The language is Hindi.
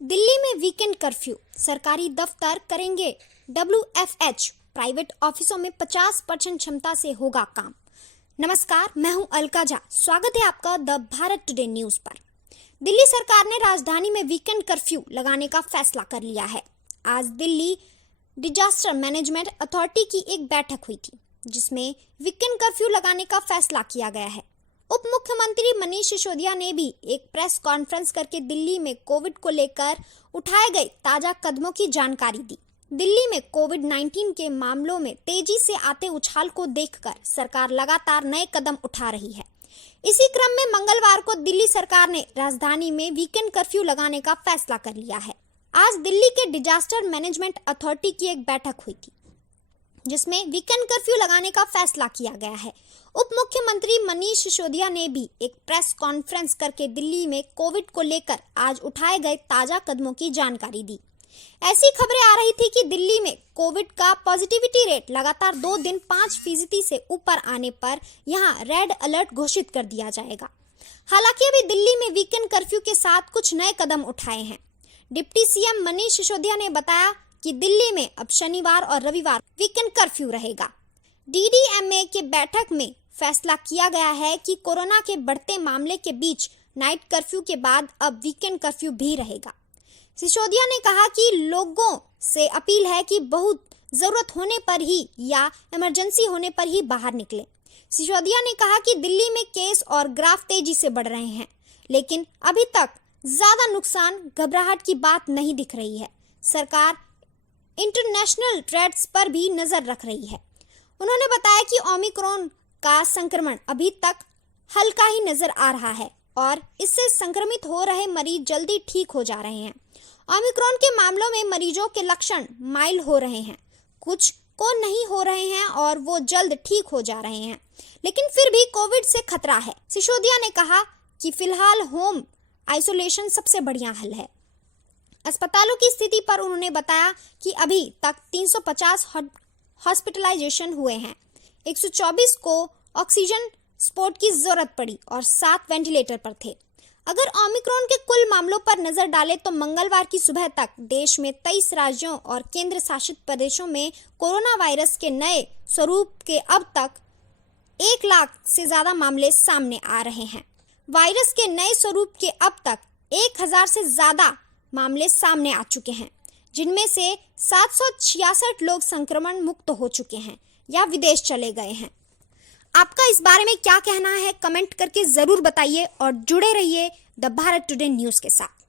दिल्ली में वीकेंड कर्फ्यू, सरकारी दफ्तर करेंगे WFH, प्राइवेट ऑफिसों में 50% क्षमता से होगा काम। नमस्कार, मैं हूं अलका झा। स्वागत है आपका द भारत टुडे न्यूज पर। दिल्ली सरकार ने राजधानी में वीकेंड कर्फ्यू लगाने का फैसला कर लिया है। आज दिल्ली डिजास्टर मैनेजमेंट अथॉरिटी की एक बैठक हुई थी, जिसमें वीकेंड कर्फ्यू लगाने का फैसला किया गया है। उप मुख्यमंत्री मनीष सिसोदिया ने भी एक प्रेस कॉन्फ्रेंस करके दिल्ली में कोविड को लेकर उठाए गए ताजा कदमों की जानकारी दी। दिल्ली में कोविड-19 के मामलों में तेजी से आते उछाल को देखकर सरकार लगातार नए कदम उठा रही है। इसी क्रम में मंगलवार को दिल्ली सरकार ने राजधानी में वीकेंड कर्फ्यू लगाने का फैसला कर लिया है। आज दिल्ली के डिजास्टर मैनेजमेंट अथॉरिटी की एक बैठक हुई थी, जिसमें वीकेंड कर्फ्यू लगाने का फैसला किया गया है। उप मुख्यमंत्री मनीष सिसोदिया ने भी एक प्रेस कॉन्फ्रेंस करके दिल्ली में कोविड को लेकर आज उठाए गए ताजा कदमों की जानकारी दी। ऐसी खबरें आ रही थी कि दिल्ली में कोविड का पॉजिटिविटी रेट लगातार 2 दिन 5% से ऊपर आने पर यहां रेड अलर्ट घोषित कर दिया जाएगा। हालांकि अभी दिल्ली में वीकेंड कर्फ्यू के साथ कुछ नए कदम उठाए हैं। डिप्टी सीएम मनीष सिसोदिया ने बताया कि दिल्ली में अब शनिवार और रविवार वीकेंड कर्फ्यू रहेगा। DDMA के बैठक में फैसला किया गया है कि कोरोना के बढ़ते मामले के बीच नाइट कर्फ्यू के बाद अब वीकेंड कर्फ्यू भी रहेगा। सिसोदिया ने कहा कि लोगों से अपील है कि बहुत जरूरत होने पर ही या इमरजेंसी होने पर ही बाहर निकले। सिसोदिया ने कहा कि दिल्ली में केस और ग्राफ तेजी से बढ़ रहे हैं, लेकिन अभी तक ज्यादा नुकसान घबराहट की बात नहीं दिख रही है। सरकार इंटरनेशनल थ्रेट्स पर भी नजर रख रही है। उन्होंने बताया कि ओमिक्रॉन का संक्रमण अभी तक हल्का ही नजर आ रहा है और इससे संक्रमित हो रहे मरीज जल्दी ठीक हो जा रहे हैं। ओमिक्रॉन के मामलों में मरीजों के लक्षण माइल्ड हो रहे हैं, कुछ को नहीं हो रहे हैं और वो जल्द ठीक हो जा रहे हैं, लेकिन फिर भी कोविड से खतरा है। सिसोदिया ने कहा कि फिलहाल होम आइसोलेशन सबसे बढ़िया हल है। अस्पतालों की स्थिति पर उन्होंने बताया कि अभी तक 350 हॉस्पिटलाइजेशन हुए हैं, 124 को ऑक्सीजन सपोर्ट की जरूरत पड़ी और 7 वेंटिलेटर पर थे। अगर ओमिक्रॉन के कुल मामलों पर नजर डालें तो मंगलवार की सुबह तक देश में 23 राज्यों और केंद्र शासित प्रदेशों में कोरोना वायरस के नए स्वरूप के अब तक 1 लाख से ज्यादा मामले सामने आ रहे हैं। वायरस के नए स्वरूप के अब तक 1000 से ज्यादा मामले सामने आ चुके हैं, जिनमें से 766 लोग संक्रमण मुक्त हो चुके हैं या विदेश चले गए हैं। आपका इस बारे में क्या कहना है, कमेंट करके जरूर बताइए और जुड़े रहिए द भारत टुडे न्यूज के साथ।